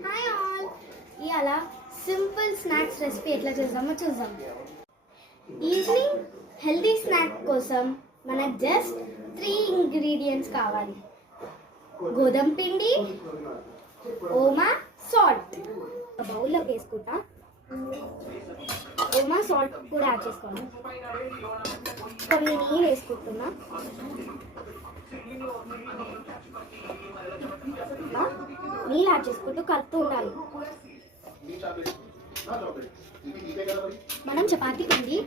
Hi all, ఇవాళ simple snacks recipe ఎట్లా చేద్దామో చూద్దాం. ఈవినింగ్ హెల్దీ స్నాక్ కోసం మనకు జస్ట్ 3 ఇంగ్రీడియంట్స్ కావాలి. గోధుమ పిండి, ఓమా, సాల్ట్. ఒక బౌల్లో వేసుకుంటా. ఓమా, సాల్ట్ కూడా యాడ్ చేసుకోవాలి. కొన్ని నీళ్ళు వేసుకుంటున్నా. నీళ్ళు యాడ్ చేసుకుంటూ కలుపుతూ ఉండాలి. మనం చపాతీ పిండి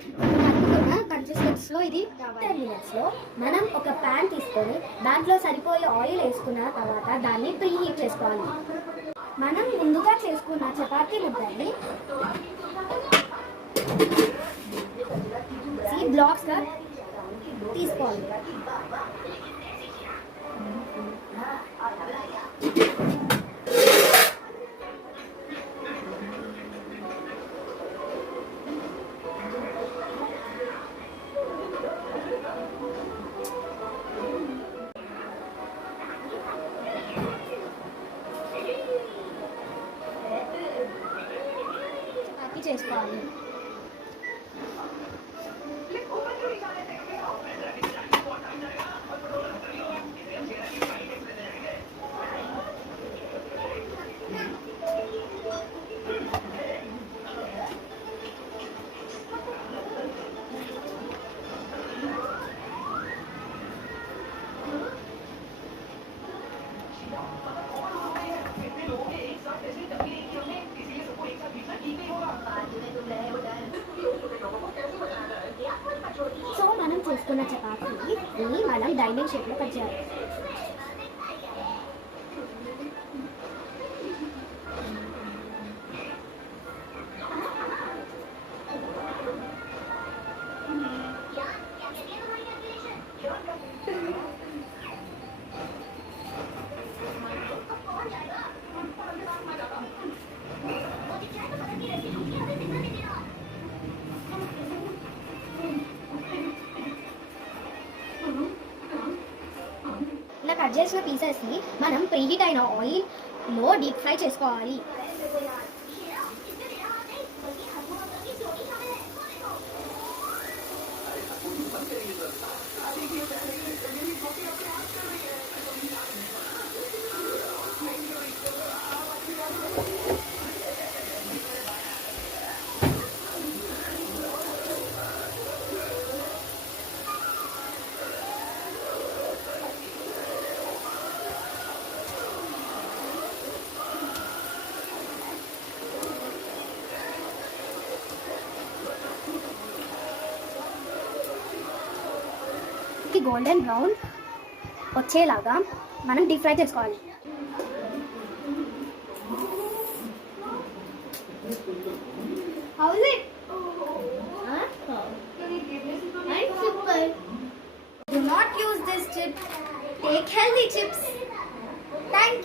కలుపుకున్న కన్సిస్టెన్సీలో ఇది 10 మినిట్స్లో మనం ఒక ప్యాన్ తీసుకొని దాంట్లో సరిపోయే ఆయిల్ వేసుకున్న తర్వాత దాన్ని ప్రీ హీట్ చేసుకోవాలి. మనం ముందుగా చేసుకున్న చపాతీ ముద్దని బ్లాక్స్గా తీసుకోవాలి. చేసుకోవాలి. సో మనం చేసుకున్న చపాతీని మనం డైమండ్ షేప్లో కట్ చేయాలి. ఇలా కట్ చేసిన పీసెస్ని మనం ప్రీహీట్ అయిన ఆయిల్లో డీప్ ఫ్రై చేసుకోవాలి. గోల్డెన్ బ్రౌన్ వచ్చేలాగా మనం డీప్ ఫ్రై చేసుకోవాలి. Do not use this chip. Take healthy chips. Thank you.